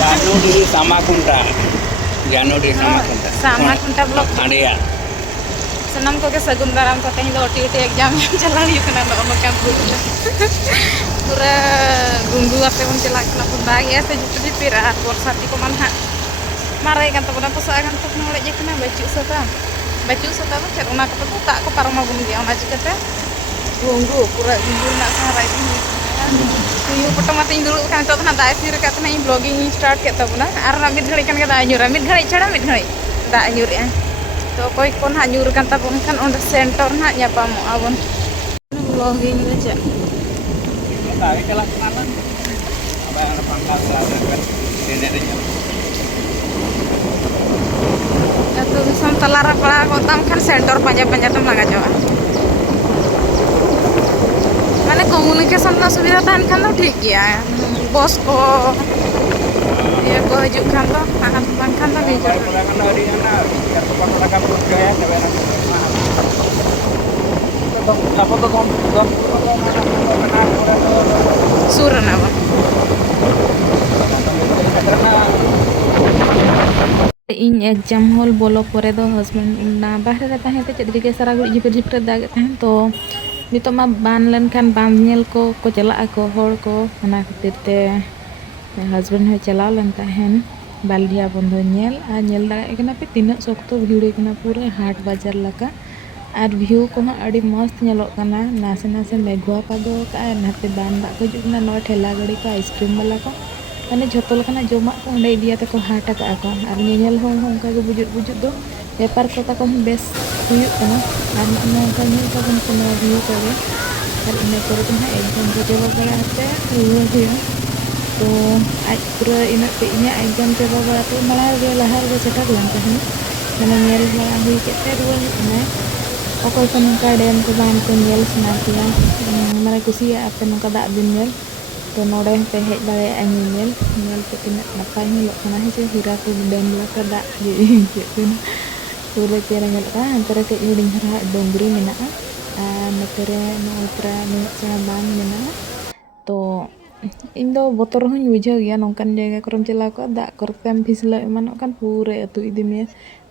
Janudi Samakunta. Janudi Samakunta. Samakunta blok. Ada. Senam ko ke sagun daram ko tehin do OTT exam चला yu kana no kan pura gunggu ape mon cela kana pun ya se jitu di pira borsati ko man ha marai kan to pun sa kan to nole je kana baju sata chat ona ko to tak ko paroma bun dia ona jikata gunggu pura gunggu nak sarai ini yu foto mate ing dulu kan to na dai sir ka tna ing blogging start ke to na ar na mid ghari kan ka dai nyura mid ghari chada mid ghari da nyur ya to koi kon ha nyur kan ta pun kan on the center na nyapa mo abon blogging aja Tarik ke kanan. Apa yang pangkal selatan kan? Neneknya. Itu sam telara pala kotam kan center panja-panja tuh laga jawa. Mana komunikasi na सुविधा tahan kan tuh ठीक ya. Bos ko ya ko hijuk kan tuh akan kan tuh hijuk. Kan dari mana? Biar tempat mereka berjaya apa tuh Suran apa? In exam hall बोलो परे दो husband ना बाहर रहता है तो चेक के सारा गुड़ी झिपर झिपर दाग हैं तो नितो मा बान लेन खान बान नेल को चला को हर को ना खातिर ते हस्बैंड हो चला लेन ताहेन बाल्डिया बंधो नेल आ नेल दाग एकना पे तीन सख्तो भीड़ एकना पूरे हाट बाजार लका और व्यू को अड़ी मस्त नेलोकना नासे नासे मेघुआ पादो का नाते बान दाग को जुकना नो ठेला गाड़ी को आइसक्रीम वाला को माने झोतो लकना जमा को अंडे इडिया तको हाट का को और नेल हो उनका के बुजुट दो व्यापार को तको बेस हुयुक कना और नोका नेल का बन को व्यू करे और इन करे तो एकदम जवा बड़ा आते हुआ तो आज पूरा इन पे इन एकदम जवा बड़ा तो मला गे लहर गे सेटक लन तहन माने नेल बड़ा हुई केते रुआ ने ओको को नोका डैम को बान को नेल सना किया माने कुसिया आपे नोका दा दिन नेल तो नोड़े पे हेज दाड़े नेल पे तीना नपाय नेलोकना है जे हीरा को डैम लका दा जे पूरा चेहरा नेलोका अंतरे के हुडिंग हरा डोंगरी मेना नतरे नोत्रा नुचा बान मेना तो इन दो बोतर हूँ बुझे गया नौकान जगह करम चला को दा करतेम फिसला एमानो कान पूरे अतु इदी में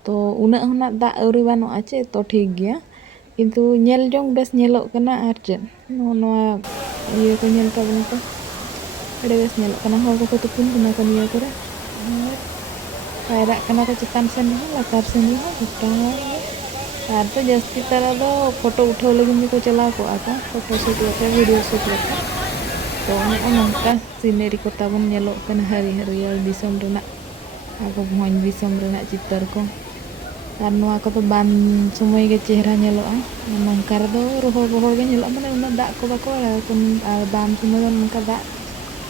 तो उना हुना दा अउरी बानो आचे तो ठीक गया किंतु नेल जोंग बेस नेलोक कना आर चेन नोआ ये को नेल ताबन तो अड़े बेस नेलोक कना हर को तुपुन कना को निया करे पायरा कना को चितान सेन लातार सेन गोटा और तो जास्ती तरह दो फोटो उठाव लगिन को चला को आता फोटो शूट करते वीडियो शूट करते तो नौका सीनेरी को ताबन नेलोक कना हरी हरियाल दिसम रेना आगो भोज दिसम रेना चितर को और नोआ को तो बान समय के चेहरा नेलोआ नौका दो रोहर रोहर के नेलोआ माने उना दा को बाको कोन बान समय नौका दा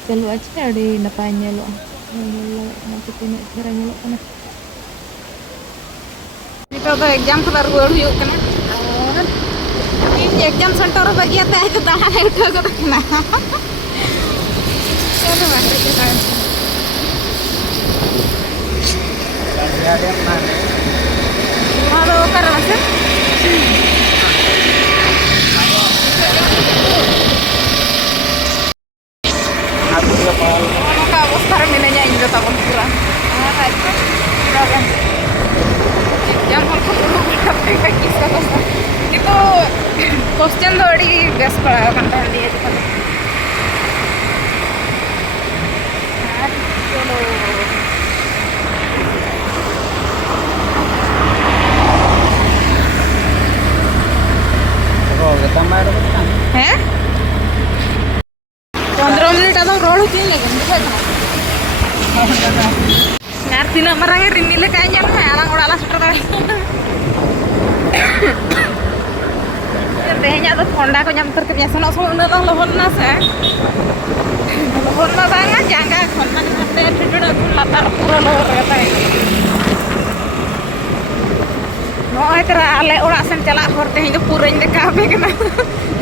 चलो अच्छा अड़ी नपाय नेलोआ ना कितने चेहरा नेलोक कना नितो तो एग्जाम को रुआड़ हुयुक कना और इन एग्जाम सेंटर रे बगिया ते तो दाना उठा को कना चलो बाटे के दान Halo, karena masih Aku juga mau. Maka bos sekarang minanya ini udah tahun kurang. Itu berapa? Yang aku dulu berapa kisah kosan. Itu question dari best pernah kan tadi itu kan. Chalo. हैं 15 minute अब road होती है यार तीन मरंग रिमिल का ñal me alang ora la setor tehnya tuh Honda ko nyam terkenya sono sono na lang lohon na sa lohon na banga jangga kon man te thidud latar pura lohor kata no ay tera ale ora sen chala hor tehnya itu pura inde kabe kana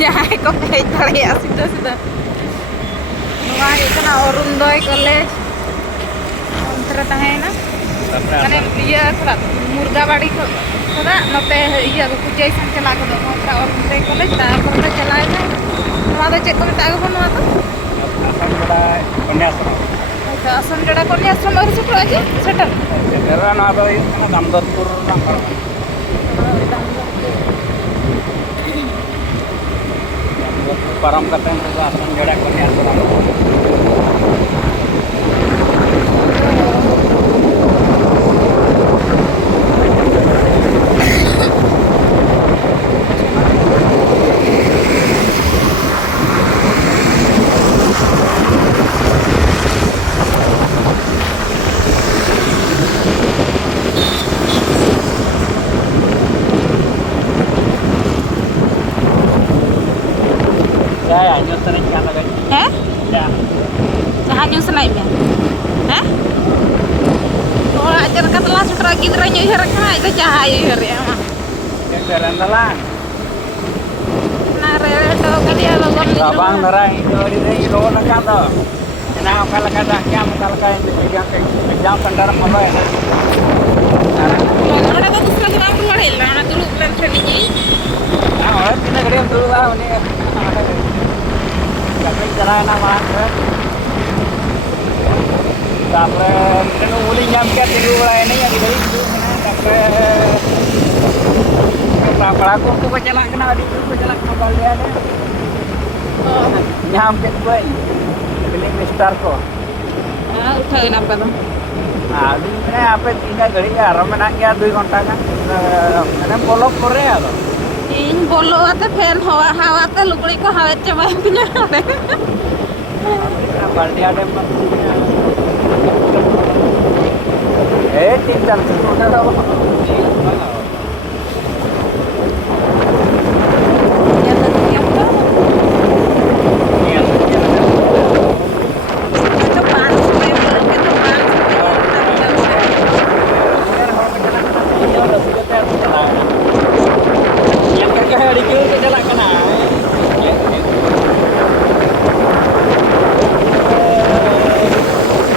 jahay ko pej tare asita sida no ay kana Orundoy college ontra tahena mane iya salat Murgabadi ko थोड़ा नते इया को कुचै सन चला को दो ओकरा Orundoy college ता पर चला है नवा दो चेक को मेता को नवा तो आसाम बड़ा कन्याश्रम आश्रम जड़ा को आश्रम बाहर से पड़ा जे settle Sekarang ada yang kena Damdotpur Damdotpur param katanya itu asam jeda kami asam. Ya, nyusahin kan lagi. Hah? Ya. Jahan yung sanay ba? Hah? Ora ajar katla sutra gidra nyo ihar kana ito jahay ihar ya mah. Yang jalan-jalan. Na re to kali alo gon ni. Abang darah itu di road kan to. Nah, kalau kata kya masalah itu jam kendaraan apa ya? Ora ba kusla gram keluar hilla na dulu plan chali ni. Nah, orang pindah gede dulu lah ini. Kami jalan nama kan. Sampai itu uling jam ke tiga ini yang di itu sampai pelaku tu berjalan kena di itu berjalan kena balian. Oh, Nyam ke gue. Beli Mister ko. uठाin apa tuh? Nah, ini apa tinggal gede ya? Ramai nak 2 घंटा kan. Mana bolok kore ya lo. इन बोलो आते fan हवा हवा आते लुकड़ी को हवा चबाए पिना आते Baldia dem. 3 jam sudah dah. ya tadi apa Iya. itu panas itu panas Yang kerja di kiri ke jalan kena.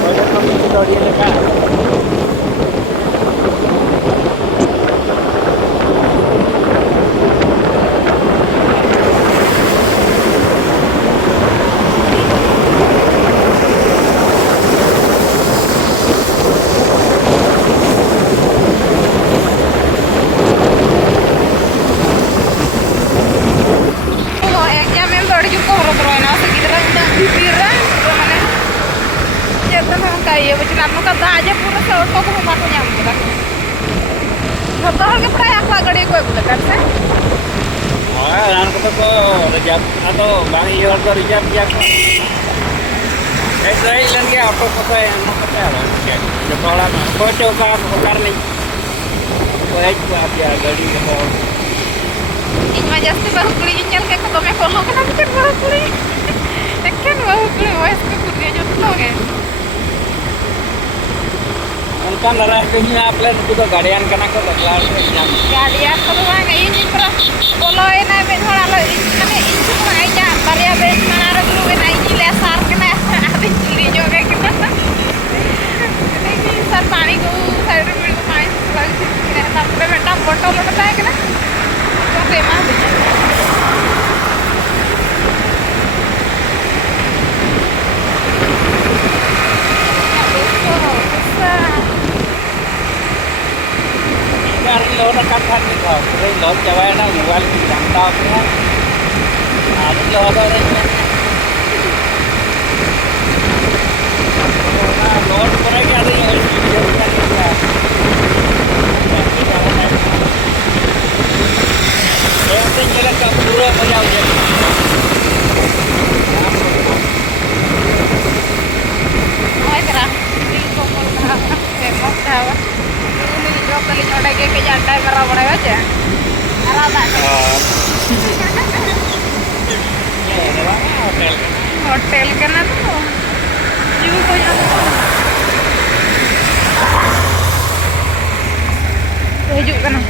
Ada kami sudah di dekat. oh eknya member juga orang-orang yang asal kita udah pikiran mana jatuh nang kaya bacaan mau kata aja pura seorang kok mau pakai nyamuk kan betul ke proyek lah gede gue bukan kan sih Dan kita ko rejab atau bang iya ko rejab ya ko. Saya ilan ke auto ko sa ano ko sa ro. Yo pala ko choka ko karni. Ko ek ko apya gadi ko. इन वजह से बहुत कुड़ी engine के तो मैं follow करना भी बहुत कुड़ी लेकिन बहुत कुड़ी वॉइस के कुड़ी जो लोग हैं Kan darah ini apply itu ko gadian kana ko bagla jam. गाड़ियाँ तो वहाँ गई नहीं पर बोलो ये ना मैं थोड़ा लो इन्हें इनको बनाई जा बारिया बेच मना रहे लोग ये नहीं ले सार के ना आधे चिल्ली जो के कितना नहीं सर पानी को साइड में मेरे को पानी लग चुकी है तब पे बेटा बोतल उठता है क्या तो फेमस है Hari lo na kan ni ko. Kaya lo jawai na mobile ki jangta ko. Ari lo ada rin. Na load kore ke adi video kan ya. Este jala ka pura maja ho jaye. Ay, kira. Ini kok mau famous था ini जो kali छोड़े के जाता है मेरा बड़ा बच्चा मेरा दादा होटल के ना तो जीव को हिजुग कना